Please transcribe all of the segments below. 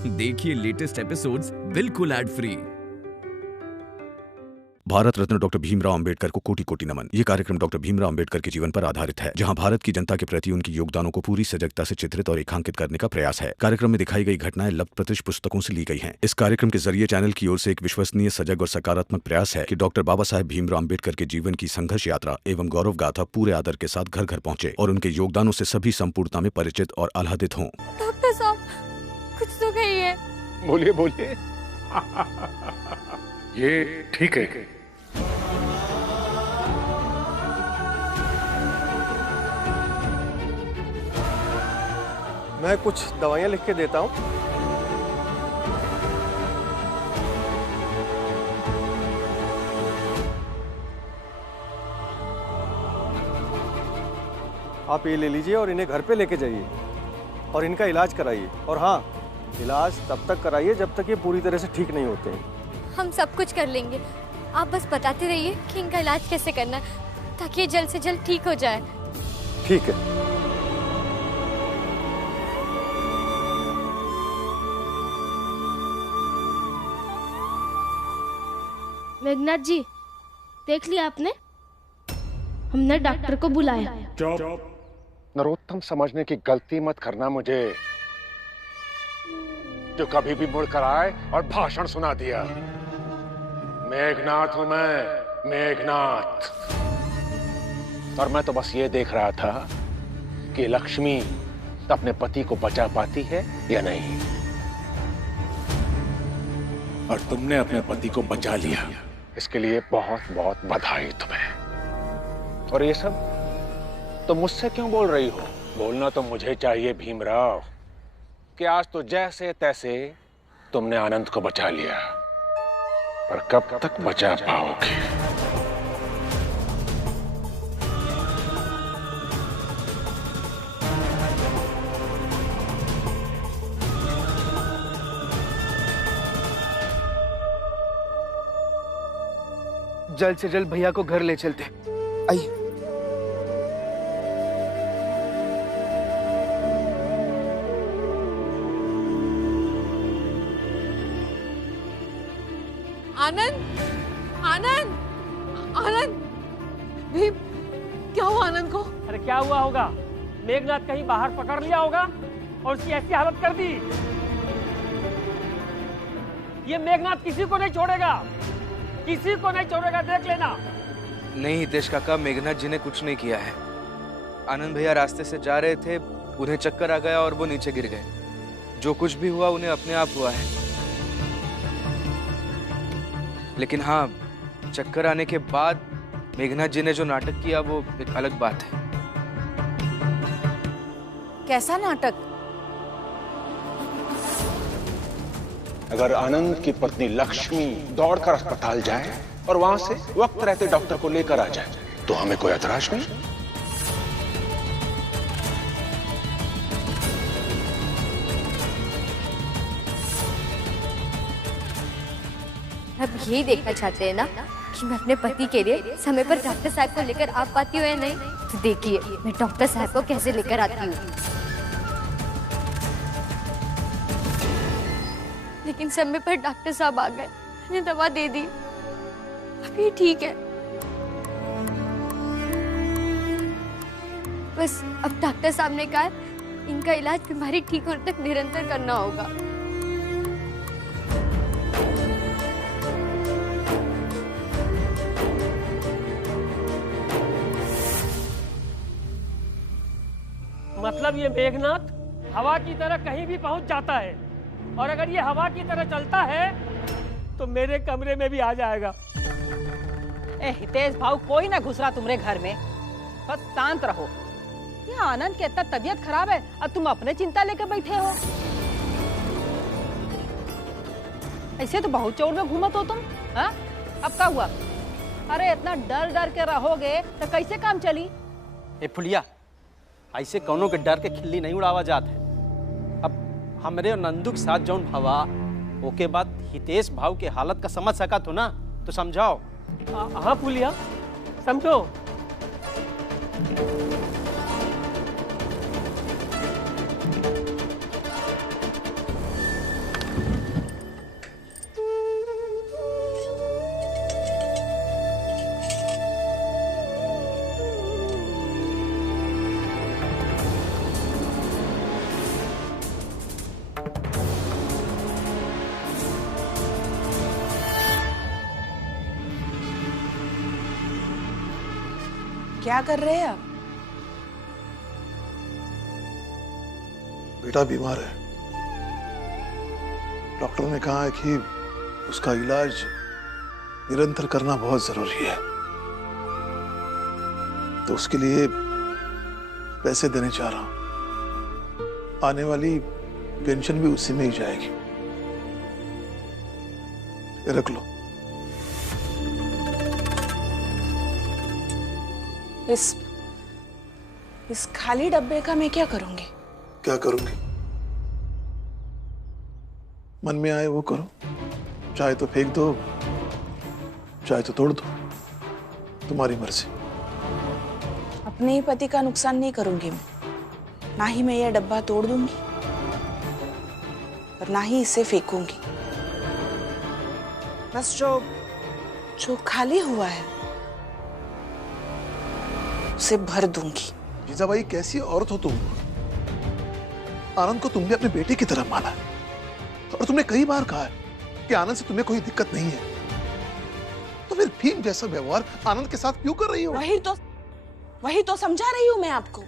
देखिए latest episodes बिल्कुल ad free. Bharat Ratna doctor Bhimrao Ambedkar को कोटि कोटि नमन। ये कार्यक्रम डॉक्टर भीमराव अंबेडकर के जीवन पर आधारित है, जहां भारत की जनता के प्रति उनकी योगदानों को पूरी सजगता से चित्रित और रेखांकित करने का प्रयास है। कार्यक्रम में दिखाई गई घटनाएं लब्ध प्रतिष्ठ पुस्तकों से ली गई हैं। इस कार्यक्रम के जरिए चैनल की ओर से एक विश्वसनीय, सजग और सकारात्मक प्रयास है कि डॉक्टर बाबा साहेब भीमराव अंबेडकर के जीवन की संघर्ष यात्रा एवं गौरव गाथा पूरे आदर के साथ घर घर पहुंचे और उनके योगदानों से सभी संपूर्णता में परिचित और आह्लादित हों। डॉक्टर साहब, कुछ तो कहिए। बोलिए बोलिए। ये ठीक है। मैं कुछ दवाइयाँ लिख के देता हूँ। आप ये ले लीजिए और इन्हें घर पे लेके जाइए और इनका इलाज कराइए। और हाँ, इलाज तब तक कराइए जब तक ये पूरी तरह से ठीक नहीं होते हैं। हम सब कुछ कर लेंगे, आप बस बताते रहिए कि इनका इलाज कैसे करना है ताकि ये जल्द से जल्द ठीक हो जाए। ठीक है। मेघनाथ जी, देख लिया आपने? हमने डॉक्टर को बुलाया। नरोत्तम समझने की गलती मत करना मुझे, जो कभी भी मुड़कर आए और भाषण सुना दिया। मेघनाथ हूं मैं, मेघनाथ। और मैं तो बस ये देख रहा था कि लक्ष्मी अपने पति को बचा पाती है या नहीं। और तुमने अपने पति को बचा लिया, इसके लिए बहुत बहुत बधाई तुम्हें। और ये सब तो मुझसे क्यों बोल रही हो? बोलना तो मुझे चाहिए भीमराव कि आज तो जैसे तैसे तुमने आनंद को बचा लिया, पर कब तक बचा पाओगे? जल्द से जल्द भैया को घर ले चलते। आइए। आनंद, आनंद, आनंद, भीम, क्या हुआ आनंद को? अरे क्या हुआ होगा? मेघनाथ कहीं बाहर पकड़ लिया होगा और उसकी ऐसी हालत कर दी। ये मेघनाथ किसी को नहीं छोड़ेगा, किसी को नहीं छोड़ेगा, देख लेना। नहीं हितेश काका, मेघनाथ जी ने कुछ नहीं किया है। आनंद भैया रास्ते से जा रहे थे, उन्हें चक्कर आ गया और वो नीचे गिर गए। जो कुछ भी हुआ उन्हें अपने आप हुआ है। लेकिन हाँ, चक्कर आने के बाद मेघनाथ जी ने जो नाटक किया वो एक अलग बात है। कैसा नाटक? अगर आनंद की पत्नी लक्ष्मी दौड़कर अस्पताल जाए और वहां से वक्त रहते डॉक्टर को लेकर आ जाए तो हमें कोई ऐतराज नहीं। अब यही देखना चाहते हैं ना कि मैं अपने पति के लिए समय पर डॉक्टर साहब को लेकर आ पाती हूँ या नहीं? तो देखिए मैं डॉक्टर साहब को कैसे लेकर आती हूँ। लेकिन समय पर डॉक्टर साहब आ गए, मैंने दवा दे दी, अब ये ठीक है। बस अब डॉक्टर साहब ने कहा इनका इलाज बीमारी ठीक होने तक निरंतर करना होगा। मतलब ये मेघनाथ हवा की तरह कहीं भी पहुंच जाता है, और अगर ये हवा की तरह चलता है तो मेरे कमरे में भी आ जाएगा। ए हितेश भाऊ, कोई ना घुस रहा तुम्हारे घर में, बस शांत रहो। ये आनंद की इतना तबीयत खराब है और तुम अपने चिंता लेकर बैठे हो। ऐसे तो बहुत चौड़ में घूमत हो तुम। हाँ, अब क्या हुआ? अरे इतना डर डर के रहोगे तो कैसे काम चली? ए फुलिया, ऐसे कौनों के डर के खिल्ली नहीं उड़ावा जात है। अब हमरे और नंदू के साथ जौन भवा, ओके बाद हितेश भाव के हालत का समझ सका तो ना, तो समझाओ। हाँ फुलिया, समझो। क्या कर रहे हैं आप? बेटा बीमार है। डॉक्टर ने कहा है कि उसका इलाज निरंतर करना बहुत जरूरी है, तो उसके लिए पैसे देने चाह रहा हूं। आने वाली पेंशन भी उसी में ही जाएगी। ये रख लो। इस खाली डब्बे का मैं क्या करूंगी? क्या करूंगी? मन में आए वो करो। चाहे तो फेंक दो, चाहे तो तोड़ दो, तुम्हारी मर्जी। अपने ही पति का नुकसान नहीं करूंगी मैं। ना ही मैं यह डब्बा तोड़ दूंगी और ना ही इसे फेंकूंगी। बस जो खाली हुआ है उसे भर दूंगी। जीजाबाई, कैसी औरत हो तुम? आनंद को तुमने अपने बेटे की तरह माना है और तुमने कई बार कहा है कि आनंद से तुम्हें कोई दिक्कत नहीं है, तो फिर भीम जैसा व्यवहार आनंद के साथ क्यों कर रही हो? वही तो समझा रही हूं मैं आपको।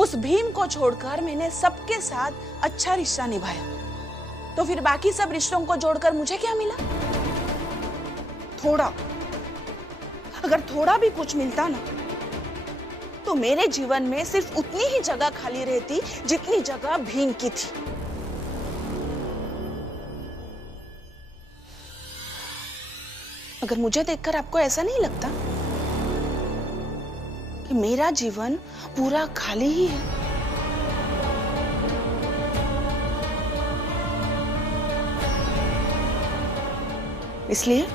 उस भीम को छोड़कर मैंने सबके साथ अच्छा रिश्ता निभाया, तो फिर बाकी सब रिश्तों को जोड़कर मुझे क्या मिला? थोड़ा, अगर थोड़ा भी कुछ मिलता ना, तो मेरे जीवन में सिर्फ उतनी ही जगह खाली रहती जितनी जगह भीम की थी। अगर मुझे देखकर आपको ऐसा नहीं लगता कि मेरा जीवन पूरा खाली ही है? इसलिए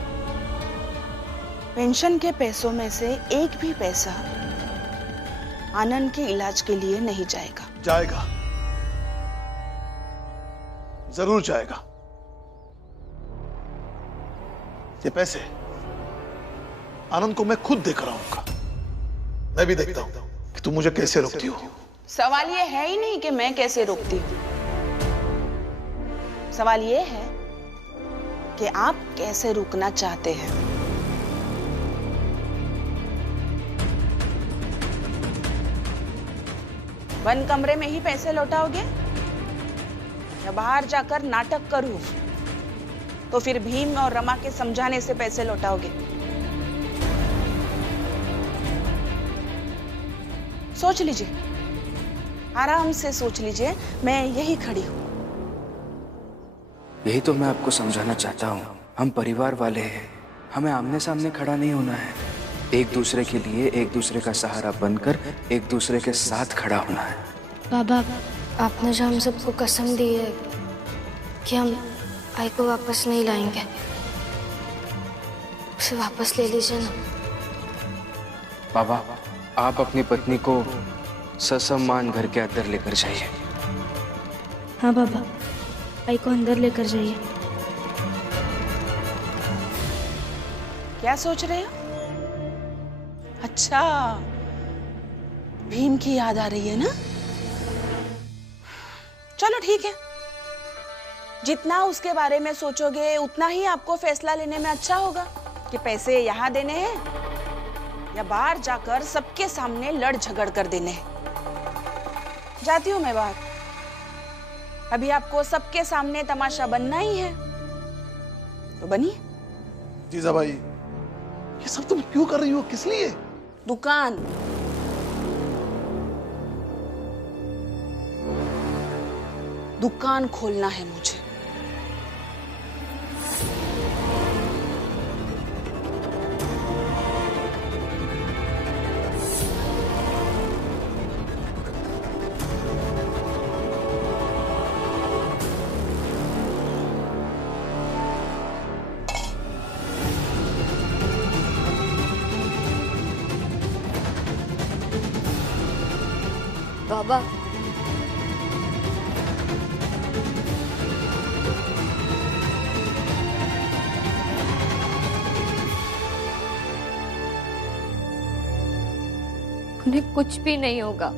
पेंशन के पैसों में से एक भी पैसा आनंद के इलाज के लिए नहीं जाएगा। जाएगा, जरूर जाएगा। ये पैसे आनंद को मैं खुद देकर आऊंगा। मैं भी देखता हूं कि तुम मुझे कैसे रोकती हो। सवाल ये है ही नहीं कि मैं कैसे रोकती हूं, सवाल ये है कि आप कैसे रुकना चाहते हैं। बंद कमरे में ही पैसे लौटाओगे या बाहर जाकर नाटक करूं तो फिर भीम और रमा के समझाने से पैसे लौटाओगे? सोच लीजिए, आराम से सोच लीजिए। मैं यही खड़ी हूं। यही तो मैं आपको समझाना चाहता हूँ। हम परिवार वाले हैं, हमें आमने सामने खड़ा नहीं होना है। एक दूसरे के लिए एक दूसरे का सहारा बनकर एक दूसरे के साथ खड़ा होना है। बाबा, आपने जो हम सबको कसम दी है कि हम आई को वापस नहीं लाएंगे, उसे वापस ले लीजिए ना। बाबा, आप अपनी पत्नी को ससम्मान घर के अंदर लेकर जाइए। हाँ बाबा, आई को अंदर लेकर जाइए। क्या सोच रहे हो? अच्छा, भीम की याद आ रही है ना? चलो ठीक है, जितना उसके बारे में सोचोगे उतना ही आपको फैसला लेने में अच्छा होगा कि पैसे यहाँ देने हैं या बाहर जाकर सबके सामने लड़ झगड़ कर देने हैं। जाती हूँ मैं बाहर। अभी आपको सबके सामने तमाशा बनना ही है तो बनिए। जीजाबाई, ये सब तुम क्यों कर रही हो? किस लिए? दुकान खोलना है मुझे। बाबा, उन्हें कुछ भी नहीं होगा और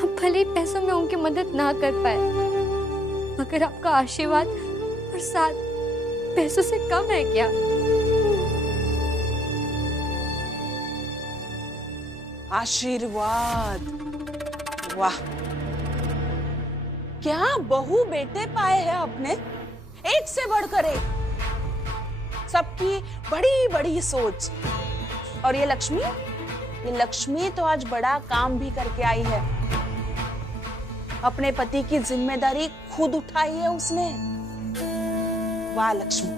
हम भले ही पैसों में उनकी मदद ना कर पाए, मगर आपका आशीर्वाद और साथ पैसों से कम है क्या? आशीर्वाद। वाह, क्या बहू बेटे पाए हैं आपने, एक से बढ़कर एक। सबकी बड़ी बड़ी सोच। और ये लक्ष्मी तो आज बड़ा काम भी करके आई है। अपने पति की जिम्मेदारी खुद उठाई है उसने। वाह लक्ष्मी,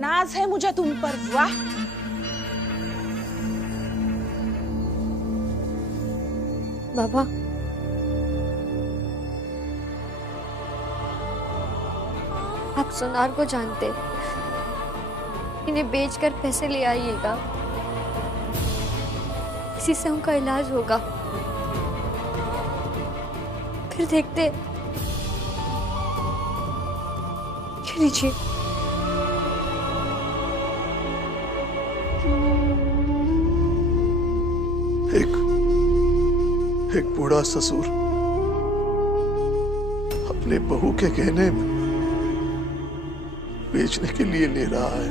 नाज है मुझे तुम पर। वाह। बाबा, आप सोनार को जानते, इन्हें बेचकर पैसे ले आइएगा, इसी से उनका इलाज होगा। फिर देखते। ये लीजिए। एक बूढ़ा ससुर अपने बहू के गहने बेचने के लिए ले रहा है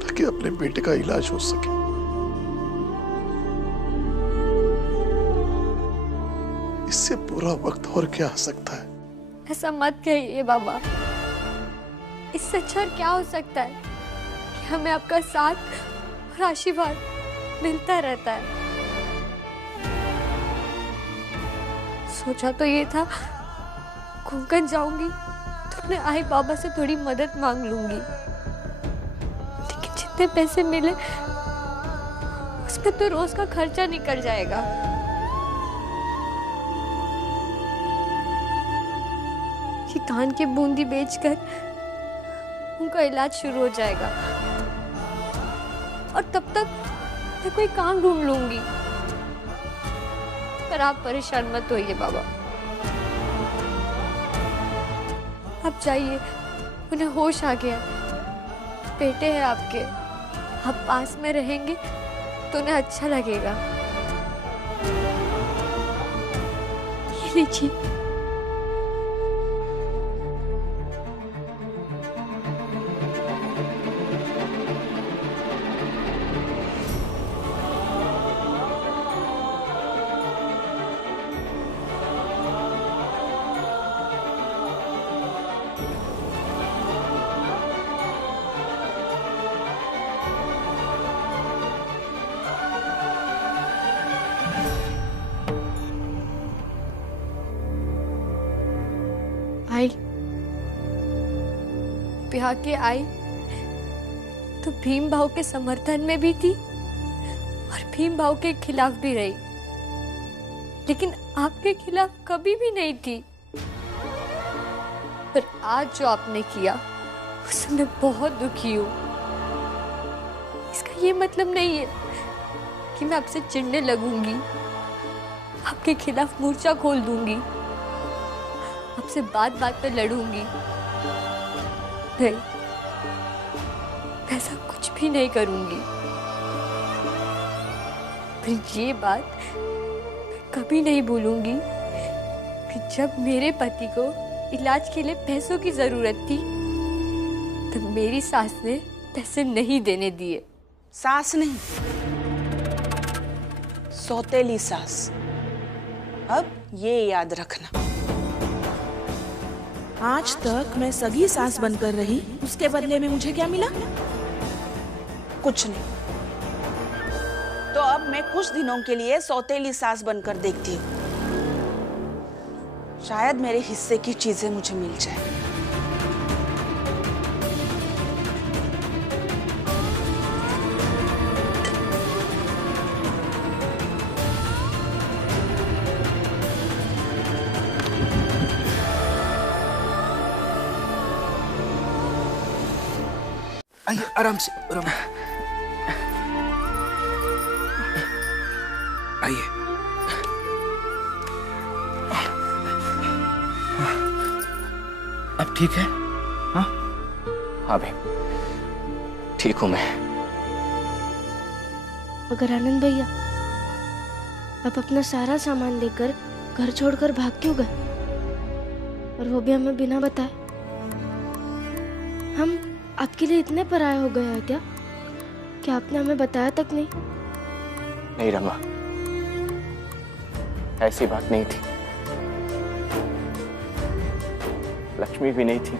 ताकि अपने बेटे का इलाज हो सके। इससे बुरा वक्त और क्या आ सकता है? ऐसा मत कहिए बाबा। इससे अच्छा क्या हो सकता है कि हमें आपका साथ और आशीर्वाद मिलता रहता है। सोचा तो ये था कोंकण जाऊंगी तो अपने आई बाबा से थोड़ी मदद मांग लूंगी, लेकिन जितने पैसे मिले उसमें तो रोज का खर्चा निकल जाएगा। ये कान की बूंदी बेचकर उनका इलाज शुरू हो जाएगा और तब तक मैं कोई काम ढूंढ लूंगी। पर आप परेशान मत होइए बाबा। आप जाइए, उन्हें होश आ गया। बेटे हैं आपके, आप पास में रहेंगे तो उन्हें अच्छा लगेगा। ये लीजिए। आई ब्याह के आई तो भीम भाव के समर्थन में भी थी और भीम भाव के खिलाफ भी रही, लेकिन आपके खिलाफ कभी भी नहीं थी। पर आज जो आपने किया उससे मैं बहुत दुखी हूँ। इसका ये मतलब नहीं है कि मैं आपसे चिढ़ने लगूंगी, आपके खिलाफ मोर्चा खोल दूंगी, आपसे बात बात पे लड़ूंगी। नहीं, ऐसा कुछ भी नहीं करूंगी। पर ये बात मैं कभी नहीं भूलूंगी कि जब मेरे पति को इलाज के लिए पैसों की जरूरत थी तब मेरी सास ने पैसे नहीं देने दिए। सास नहीं, सौतेली सास। अब ये याद रखना। आज तक मैं सगी सास बनकर रही, उसके बदले में मुझे क्या मिला? कुछ नहीं। तो अब मैं कुछ दिनों के लिए सौतेली सास बनकर देखती हूँ, शायद मेरे हिस्से की चीजें मुझे मिल जाए। आइए आराम से, आराम। आइए। अब ठीक है? हाँ हाँ भाई, ठीक हूं मैं। अगर आनंद भैया आप अपना सारा सामान लेकर घर छोड़कर भाग क्यों गए, और वो भी हमें बिना बताए? हम आपके लिए इतने पराये हो गए हैं क्या कि आपने हमें बताया तक नहीं? नहीं रमा, ऐसी बात नहीं थी। लक्ष्मी भी नहीं थी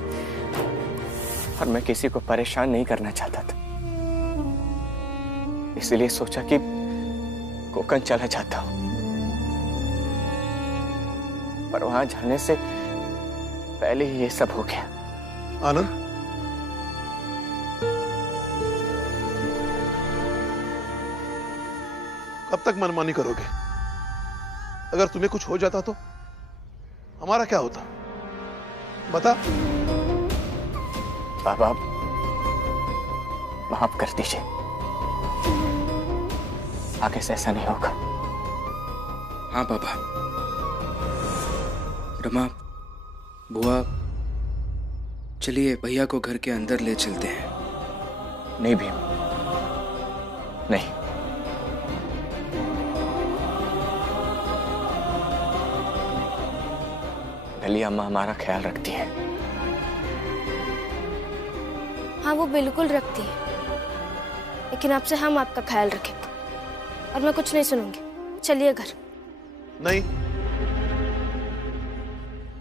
और मैं किसी को परेशान नहीं करना चाहता था, इसलिए सोचा कि कोकण चला जाता हूं। पर वहां जाने से पहले ही ये सब हो गया। आनंद, कब तक मनमानी करोगे? अगर तुम्हें कुछ हो जाता तो हमारा क्या होता? बता। बाबा, माफ कर दीजिए, आगे से ऐसा नहीं होगा। हाँ पापा। रमा, बुआ, चलिए भैया को घर के अंदर ले चलते हैं। नहीं भीम, नहीं। दलिया अम्मा हमारा ख्याल रखती है। हाँ, वो बिल्कुल रखती है, लेकिन आपसे हम आपका ख्याल रखें। और मैं कुछ नहीं सुनूंगी, चलिए घर। नहीं,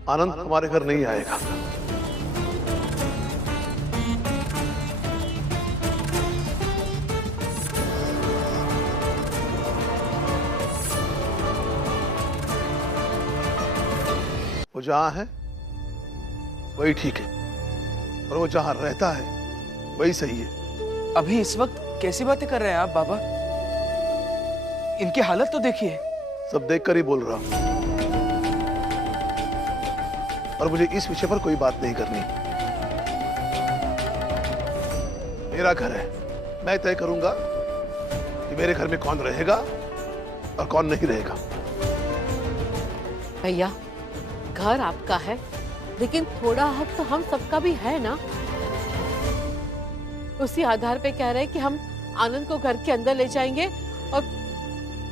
आनंद हमारे घर नहीं आएगा। वो जहां है वही ठीक है, और वो जहां रहता है वही सही है। अभी इस वक्त कैसी बातें कर रहे हैं आप बाबा? इनकी हालत तो देखिए। सब देखकर ही बोल रहा हूं, और मुझे इस विषय पर कोई बात नहीं करनी। मेरा घर है, मैं तय करूंगा कि मेरे घर में कौन रहेगा और कौन नहीं रहेगा। भैया, घर आपका है, लेकिन थोड़ा हक तो हम सबका भी है ना। उसी आधार पे कह रहे हैं कि हम आनंद को घर के अंदर ले जाएंगे और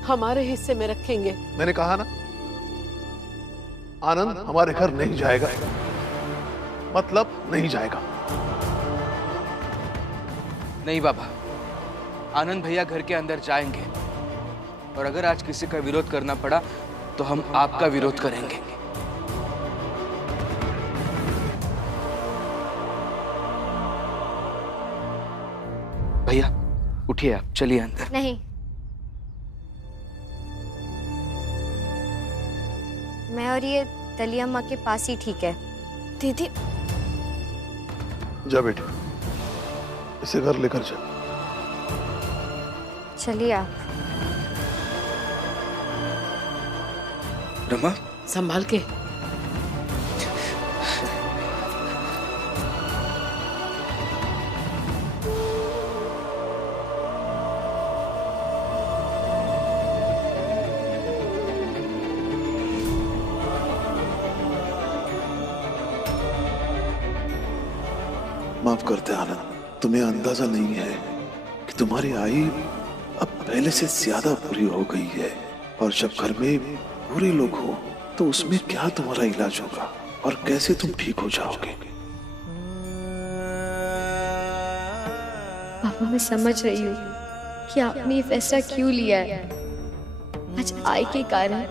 हमारे हिस्से में रखेंगे। मैंने कहा ना, आनंद हमारे घर नहीं जाएगा, मतलब नहीं जाएगा। नहीं बाबा, आनंद भैया घर के अंदर जाएंगे, और अगर आज किसी का विरोध करना पड़ा तो हम आपका विरोध करेंगे। भैया उठिए, आप चलिए अंदर। नहीं, मैं और ये दलिया माँ के पास ही ठीक है। दीदी, जा बेटे, इसे घर लेकर जा। चलिए आप। रमा, संभाल के। माफ करते आनंद, तुम्हें अंदाजा नहीं है कि तुम्हारी आई अब पहले से ज्यादा बुरी हो गई है, और जब घर में बुरे लोग हो तो उसमें क्या तुम्हारा इलाज होगा और कैसे तुम ठीक हो जाओगे। पापा, मैं समझ रही हूँ कि आपने ये फैसला क्यों लिया है। आज आई के कारण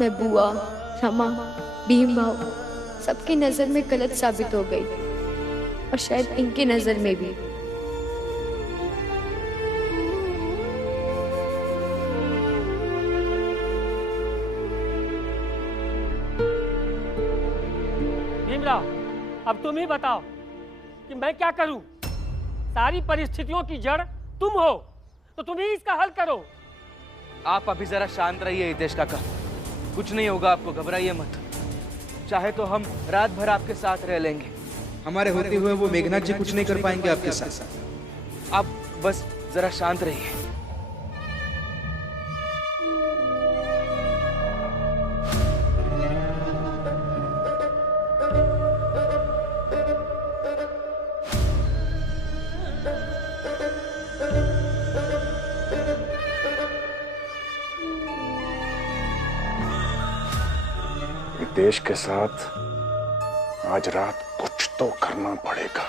मैं बुआ, रमा, भीम भाव सबकी नजर में गलत साबित हो गई, और शायद इनकी नजर में भी। भीमराव, अब तुम ही बताओ कि मैं क्या करूं? सारी परिस्थितियों की जड़ तुम हो, तो तुम ही इसका हल करो। आप अभी जरा शांत रहिए हितेश काका, कुछ नहीं होगा, आपको घबराइए मत। चाहे तो हम रात भर आपके साथ रह लेंगे, हमारे होते हुए वो मेघनाथ जी कुछ नहीं कर पाएंगे आपके साथ। आप बस जरा शांत रहिए। देश के साथ आज रात कुछ तो करना पड़ेगा।